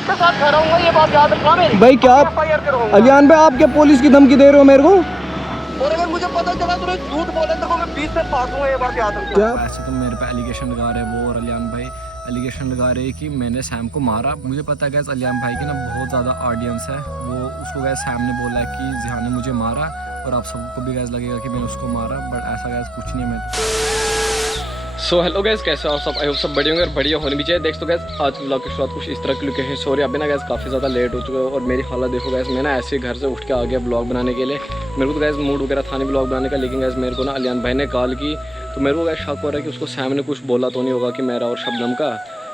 Police के साथ खड़ा हूँ, ये बात याद रखना मेरी। भाई क्या अलियान भाई आप क्या पुलिस की धमकी दे रहे हो मेरे को? और अगर मुझे पता चला तूने झूठ बोले तो मैं 20 से फाड़ूंगा, ये बात याद रखना। क्या ऐसे तो मेरे पे एलिगेशन लगा रहे वो और अलियान भाई एलिगेशन लगा रहे कि मैंने सैम को मारा। मुझे पता है गैस अलियान भाई की ना बहुत ज़्यादा ऑडियंस है, वो उसको गैस सैम ने बोला कि जिहान ने मुझे मारा और आप सबको भी गैस लगेगा कि मैंने उसको मारा, बट ऐसा गैस कुछ नहीं है। मैं सो हेलो गैस, कैसे हो आप सब? आई होप सब बढ़िया होंगे और बढ़िया होने भी चाहिए। देख तो गैस आज के ब्लॉग की शुरुआत कुछ इस तरह की लुके है। सॉरी अभी ना गैस काफ़ी ज़्यादा लेट हो चुका है और मेरी हालत देखो गैस, मैं ना ऐसे ही घर से उठ के आ गया ब्लॉग बनाने के लिए। मेरे को तो गैस मूड वगैरह था नहीं ब्लॉग बनाने का, लेकिन गैस मेरे को ना अलियान भाई ने कॉल की तो मेरे को गैस शक हो रहा है कि उसको सैम ने कुछ बोला तो नहीं होगा कि मेरा और शबनम का।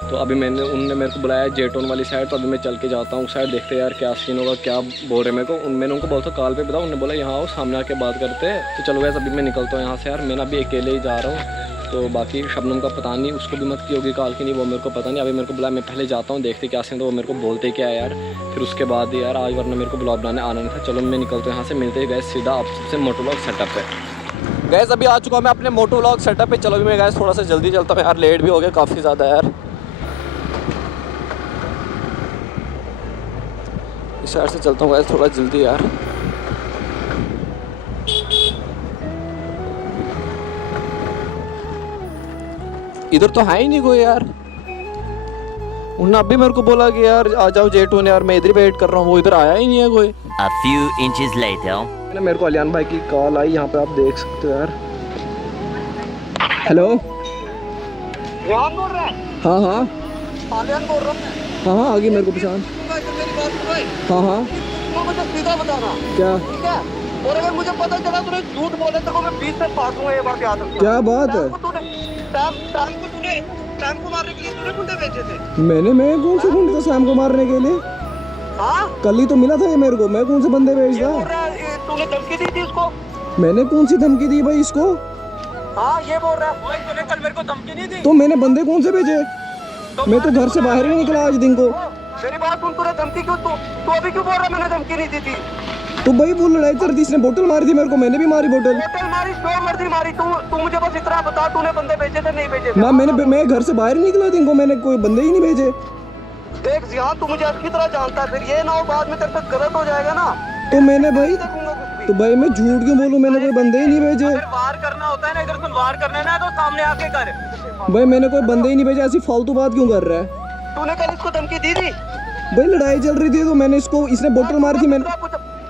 तो अभी उनने मेरे को बुलाया जेटोन वाली साइड, तो अभी मैं चल के जाता हूँ उस साइड, देखते हैं यार क्या सीन होगा, क्या बोल रहे मेरे को। मैंने उनको बोला था कॉल पे बताओ, उन्होंने बोला यहाँ आओ सामने आके बात करते हैं। तो चलो गैस अभी मैं निकलता हूँ यहाँ से यार, मैं अभी अकेले ही जा रहा हूँ। तो बाकी शबनम का पता नहीं, उसको भी मत की होगी कॉल की नहीं, वो मेरे को पता नहीं। अभी मेरे को बुलाया, मैं पहले जाता हूँ देखते क्या सीन, तो वो मेरे को बोलते क्या है यार, फिर उसके बाद यार आज वरना मेरे को ब्लॉग बनाने आना नहीं था। चलो मैं निकलता हूँ यहाँ से, मिलते हैं गैस सीधा आपसे मोटो व्लॉग सेटअप पे। गैस अभी आ चुका हूँ मैं अपने मोटो व्लॉग सेटअप पे। चलो अभी मैं गैस थोड़ा सा जल्दी चलता हूँ यार, लेट भी हो गया काफ़ी ज़्यादा यार। इस साइड से चलता हूँ गैस थोड़ा जल्दी यार। इधर तो है ही नहीं कोई यार। उन्होंने अभी मेरे को बोला कि यार आ जाओ जेटून, यार मैं इधर वेट कर रहा हूँ, वो इधर आया ही नहीं है कोई। A few inches later. मेरे को अलियान भाई की कॉल आई, यहाँ पे आप देख सकते हो यार। हेलो ध्यान बोल रहा है, हाँ हाँ आलियान बोल रहा है। हाँ हाँ आगे मेरे को पहचान। मेरी बात सुन भाई, हाँ हाँ तो मुझे सीधा बताना, क्या ठीक है? और अगर मुझे पता चला तूने झूठ बोले तो मैं 20 से फाड़ूंगा, ये बात याद रखना। क्या बात है? सैम को मारने के लिए तूने गुंडे भेजे थे? मैं कौन से ढूंढता सैम को मारने के लिए? हाँ, कल ही तो मिला था ये मेरे को, मैं कौन से बंदे ये भेजता? बोल रहा है तूने धमकी दी थी इसको? मैंने कौन सी धमकी दी भाई इसको? हाँ ये बोल रहा है तूने कल मेरे को धमकी नहीं दी तो मैंने बंदे कौन से भेजे? मैं तो घर से बाहर ही नहीं निकला आज दिन को। मेरी बात सुन, तूने धमकी क्यों तू अभी क्यों बोल रहा है मैंने धमकी नहीं दी थी? तो भाई वो लड़ाई चल रही, इसने बोतल मारी थी मेरे को, मैंने भी मारी बोतल। बोतल मारी, जो मर्जी मारी, तू मुझे बस इतना बता तूने बंदे भेजे थे नहीं भेजे थे? ना मैं घर से बाहर ही निकला दिन को, मैंने कोई बंदे ही नहीं भेजे। देख जिहान, तू मुझे अच्छी तरह जानता है, फिर ये ना हो बाद में तेरे साथ गलत हो जाएगा ना। तो मैंने भाई देखूंगा कुछ भी। तो भाई मैं झूठ क्यों बोलूं, मैंने कोई बंदे ही नहीं भेजे। अगर वार करना होता है ना, इधर तुम वार करना है ना तो सामने आके कर। भाई मैंने कोई बंदे ही नहीं भेजे, ऐसी फालतू बात क्यों कर रहा है? तूने कल इसको धमकी दी थी? भाई लड़ाई चल रही थी तो मैंने इसको, इसने बोतल मारी थी मैंने।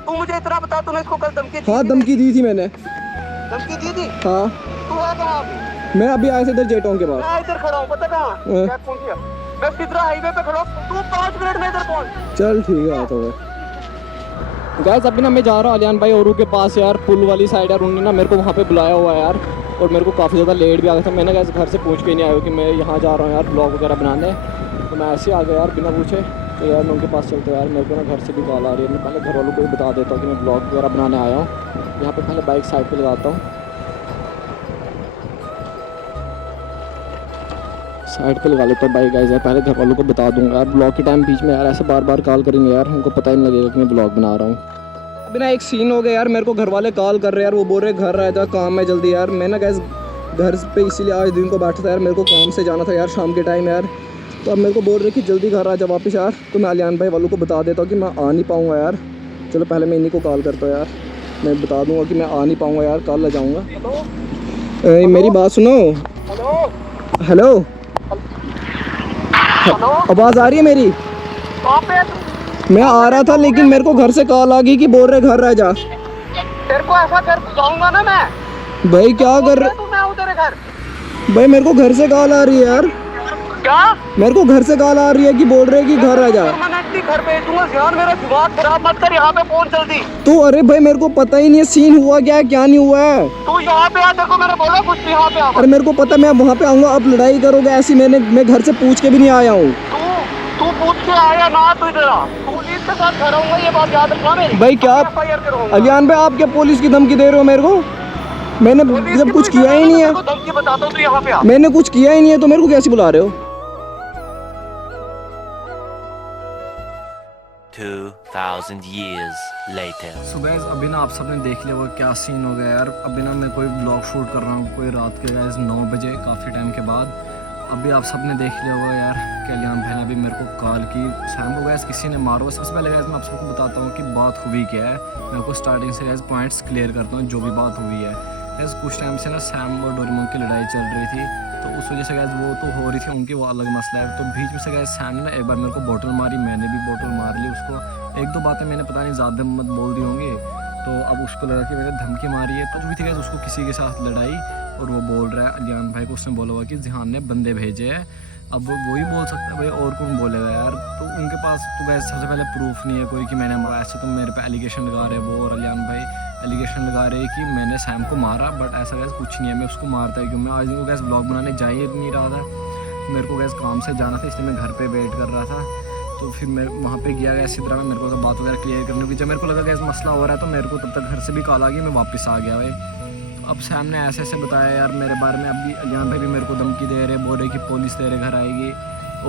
तू मुझे इतना बता, तूने इसको कल धमकी दी? हाँ धमकी दी थी मैंने। धमकी दी थी? हाँ तू है कहाँ अभी? मैं अभी आया था इधर जेटों के पास। मैं इधर खड़ा हूँ, पता कहाँ? क्या कौन सी है? मैं सिद्रा हाईवे पे खड़ा हूँ, तू 5 मिनट में इधर पहुँच। चल ठीक है आता हूँ। गाइस अभी ना मैं जा रहा हूँ अलियान भाई औरू के पास यार, पुल वाली साइड यार। उन्होंने ना मेरे को वहाँ पे बुलाया हुआ है यार, और मेरे को काफ़ी ज़्यादा लेट भी आ गया था। मैंने गैस घर से पूछ के नहीं आया कि मैं यहाँ जा रहा हूँ यार ब्लॉग वगैरह बनाने, तो मैं ऐसे ही आ गया यार बिना पूछे। तो यार मैं उनके पास चलता हूँ यार, मेरे को ना घर से भी कॉल आ रही है। मैं पहले घर वालों को भी बता देता हूँ कि मैं ब्लॉग वगैरह बनाने आया हूँ। यहाँ पे पहले बाइक साइड पे लगाता हूँ, साइड पे लगा लेता हूँ बाइक। गाइस यार पहले घर वालों को बता दूँगा यार, ब्लॉग के टाइम बीच में यार ऐसे बार बार कॉल करेंगे यार, उनको पता ही नहीं लगेगा कि मैं ब्लॉग बना रहा हूँ। अभी ना एक सीन हो गया यार, मेरे को घर वाले कॉल कर रहे हैं यार, वो बोल रहे घर आया था काम है जल्दी यार। मैं ना गैस घर पे इसीलिए आज दिन को बैठा था यार, मेरे को काम से जाना था यार शाम के टाइम यार। तो अब मेरे को बोल रहे कि जल्दी घर आ जा वापस यार। तो मैं अलियान भाई वालों को बता देता हूँ कि मैं आ नहीं पाऊँगा यार। चलो पहले मैं इन्हीं को कॉल करता हूँ यार, मैं बता दूँगा कि मैं आ नहीं पाऊँगा यार, कल आ जाऊँगा। मेरी बात सुनो। हेलो आवाज़ आ रही है मेरी? मैं आ रहा था लेकिन मेरे को घर से कॉल आ गई कि बोल रहे घर रह जा। तेरे को ऐसा कर जाऊंगा ना मैं। भाई क्या कर रहे? तू मैं हूँ तेरे घर। भाई मेरे को घर से कॉल आ रही है यार। क्या? मेरे को घर से कॉल आ रही है कि बोल रहे कि घर आ जा। परमानेंटली घर भेज दूंगा जिहान, मेरा दिमाग खराब मत कर, यहाँ पे पहुंच जल्दी। तो अरे भाई मेरे को पता ही नहीं है सीन हुआ क्या है क्या नहीं हुआ है। तू यहाँ पे आ, देखो मैंने बोला कुछ भी, यहाँ पे आ। अरे मेरे को पता, मैं वहाँ पे आऊँगा, अब लड़ाई करोगे ऐसी? मैं घर से पूछ के भी नहीं आया हूँ। तू पूछ के आया ना, तू इधर आ, पुलिस के साथ खड़ा हूँ, ये बात याद रखना मेरी। भाई क्या FIR करूंगा। अलियान भाई आप क्या पुलिस की धमकी दे रहे हो मेरे को? मैंने जब कुछ किया ही नहीं है, धमकी बताता हूँ, तू यहाँ पे आ। मैंने कुछ किया ही नहीं है तो मेरे को कैसे बुला रहे हो? 2000 years later. सो गाइस अभी ना आप सबने देख लिया वो क्या सीन हो गया यार। अभी ना मैं कोई ब्लॉग शूट कर रहा हूँ कोई रात के गाइस 9 बजे काफ़ी टाइम के बाद, अभी आप सबने देख लिया होगा यार कि अलियान भाई ने अभी मेरे को कॉल की, सैम को गैस किसी ने मारा हुआ। सबसे पहले गैस मैं आप सबको बताता हूँ कि बात हुई क्या है। मैं आपको स्टार्टिंग से गैस पॉइंट्स क्लियर करता हूँ जो भी बात हुई है। गैस कुछ टाइम से ना सैम और डोरेमोन की लड़ाई चल रही थी, तो उस वजह से गैस वो तो हो रही थी उनकी, वो अलग मसला है। तो बीच में से गैस सैम ने ना एक बार मेरे को बोतल मारी, मैंने भी बोतल मार ली उसको। एक दो बातें मैंने पता नहीं ज़्यादा मत बोल दी होंगी, तो अब उसको लगा कि मैंने धमकी मारी है। तो भी थी गैस उसको किसी के साथ लड़ाई, और वो बोल रहा है अलियान भाई को, उसने बोला हुआ कि जिहान ने बंदे भेजे हैं। अब वो वही बोल सकता है भाई, और कौन बोलेगा यार। तो उनके पास तो गैस सबसे पहले प्रूफ नहीं है कोई कि मैंने मारा। ऐसे तो मेरे पे एलिगेशन लगा रहे हैं वो और अलियान भाई, एलिगेशन लगा रहे हैं कि मैंने सैम को मारा, बट ऐसा गैस कुछ नहीं है। मैं उसको मारता है क्यों? मैं आज दिन को गैस ब्लॉग बनाने जा ही नहीं रहा था, मेरे को गैस काम से जाना था, इसलिए मैं घर पे वेट कर रहा था। तो फिर मैं वहाँ पे गया गैस इसी तरह मेरे को तो बात वगैरह क्लियर करने की। जब मेरे को लगा गैस मसला हो रहा है तो मेरे को तब तक घर से भी कॉल आ गई, मैं वापस आ गया भाई। अब सैम ने ऐसे ऐसे बताया यार मेरे बारे में। अभी अलियान भाई भी मेरे को धमकी दे रहे, बोल रहे कि पुलिस तेरे घर आएगी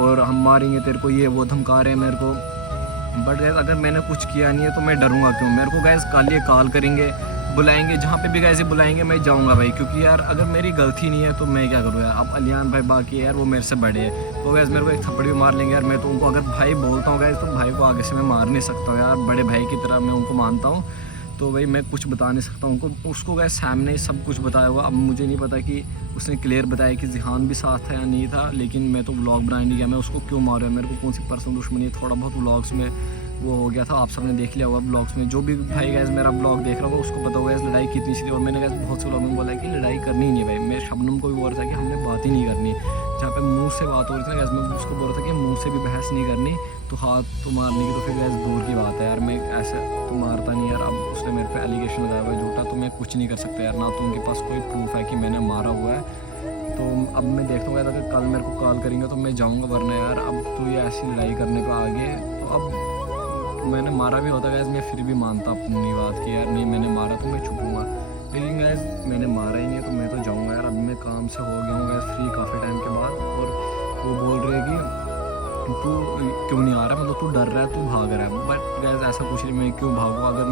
और हम मारेंगे तेरे को, ये वो धमका रहे हैं मेरे को। बट गैस अगर मैंने कुछ किया नहीं है तो मैं डरूंगा क्यों? मेरे को गैस कल ये कॉल करेंगे, बुलाएंगे, जहाँ पे भी गैस बुलाएंगे मैं जाऊँगा भाई, क्योंकि यार अगर मेरी गलती नहीं है तो मैं क्या करूँ यार। अब अलियान भाई बाकी है यार, वो मेरे से बड़े हैं, वो गैस मेरे को एक थप्पड़ भी मार लेंगे यार। मैं तो उनको अगर भाई बोलता हूँ गैस तो भाई को आगे से मैं मार नहीं सकता हूँ यार, बड़े भाई की तरह मैं उनको मानता हूँ। तो भाई मैं कुछ बता नहीं सकता उनको। उसको गए सैम ने सब कुछ बताया हुआ। अब मुझे नहीं पता कि उसने क्लियर बताया कि जिहान भी साथ था या नहीं था, लेकिन मैं तो व्लॉग बनाने नहीं गया। मैं उसको क्यों मारा, मेरे को कौन सी पर्सनल दुश्मनी है? थोड़ा बहुत व्लॉग्स में वो हो गया था, आप सबने देख लिया होगा ब्लॉग्स में। जो भी भाई गैस मेरा ब्लॉग देख रहा होगा उसको पता होगा लड़ाई कितनी सी थी। और मैंने गैस बहुत से लोगों को बोला कि लड़ाई करनी नहीं है भाई। मैं शबनम को भी बोल रहा था कि हमने बात ही नहीं करनी, जहाँ पे मुंह से बात हो रही थी ना गैस, मैं उसको बोल रहा था कि मुंह से भी बहस नहीं करनी, तो हाथ तो मारने की तो फिर गैस दूर की बात है यार, मैं ऐसे तो मारता नहीं यार। अब उसने मेरे पे एलिगेशन लगाया हुआ है झूठा, तो मैं कुछ नहीं कर सकता यार, ना तो उनके पास कोई प्रूफ है कि मैंने मारा हुआ है। तो अब मैं देखता हूँ यार अगर कल मेरे को कॉल करेंगे तो मैं जाऊँगा, वरना यार अब तो ये ऐसी लड़ाई करने पर आ गए। तो अब मैंने मारा भी होता गैस मैं फिर भी मानता अपनी बात कि यार नहीं मैंने मारा, तो मैं छुपूँगा। लेकिन गैस मैंने मारा ही नहीं है तो मैं तो जाऊँगा यार। अब मैं काम से हो गया हूँ गैस फ्री काफ़ी टाइम के बाद, और वो बोल रहे कि तू क्यों नहीं आ रहा, मतलब तू डर रहा है, तू भाग रहा है। बट गैस ऐसा कुछ नहीं, मैं क्यों भागूँ? अगर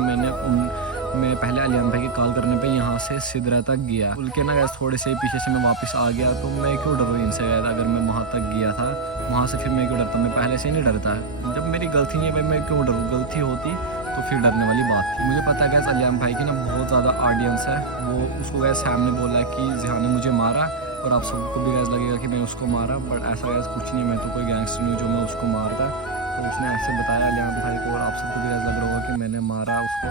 मैं पहले अलियान भाई की कॉल करने पे यहाँ से सिदरा तक गया, बोल के ना गैस थोड़े से पीछे से मैं वापस आ गया, तो मैं क्यों डरूँ इनसे गैस? अगर मैं वहाँ तक गया था, वहाँ से फिर मैं क्यों डरता? मैं पहले से ही नहीं डरता। जब मेरी गलती नहीं है भाई मैं क्यों डरूँ? गलती होती तो फिर डरने वाली बात थी। मुझे पता है गैस अलियान भाई की ना बहुत ज़्यादा ऑडियंस है। वो उसको गैस सैम ने बोला है कि जिहान ने मुझे मारा, और आप सबको भी गैस लगेगा कि मैं उसको मारा, बट ऐसा गैस कुछ नहीं है। मैं तो कोई गैंगस्टर नहीं हूँ जो मैं उसको मारता। तो उसने ऐसे बताया अलियान भाई को, और आप सबको भी गैस लग रहा होगा कि मैंने मारा उसको,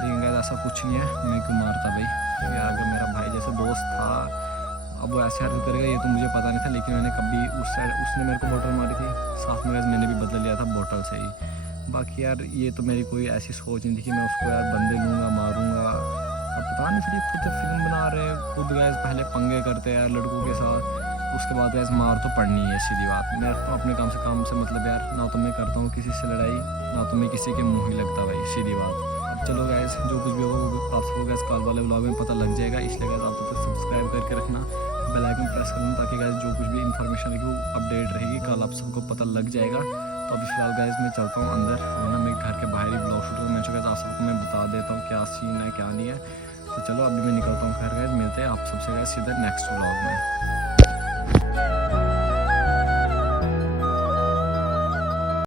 लेकिन गैस ऐसा कुछ नहीं है। मैं क्यों मारता भाई यार? अगर मेरा भाई जैसे दोस्त था, अब वो ऐसे हरकत करेगा ये तो मुझे पता नहीं था, लेकिन मैंने कभी उस साइड उसने मेरे को बोतल मारी थी, साथ में गैस मैंने भी बदला लिया था बोतल से ही। बाकी यार ये तो मेरी कोई ऐसी सोच नहीं थी कि मैं उसको यार बंदे लूँगा मारूँगा। अब पता नहीं फिर खुद फिल्म बना रहे हैं, खुद गैस पहले पंगे करते हैं यार लड़कों के साथ, उसके बाद गैस मार तो पड़नी है, सीधी बात। मैं तो अपने काम से मतलब यार, ना तो मैं करता हूँ किसी से लड़ाई, ना तो मैं किसी के मुँह ही लगता भाई, सीधी बात। अब चलो गैस जो कुछ भी होगा वो आप सबको गैस कॉल वाले व्लॉग में पता लग जाएगा, इसलिए गैस आप तक सब्सक्राइब करके रखना, बेल आइकन प्रेस करना, ताकि गैस जो कुछ भी इन्फॉर्मेशन रहेगी वो अपडेट रहेगी, कल आप सबको पता लग जाएगा। तो अभी फिलहाल गैस मैं चलता हूँ अंदर, वरना मैं घर के बाहर ही ब्लॉग शूट कर, मैं गैस आप सबको मैं बता देता हूँ क्या सीन है क्या नहीं है। तो चलो अभी मैं निकलता हूँ घर गैस, मिलते हैं आप सबसे गैस सीधे नेक्स्ट व्लॉग में।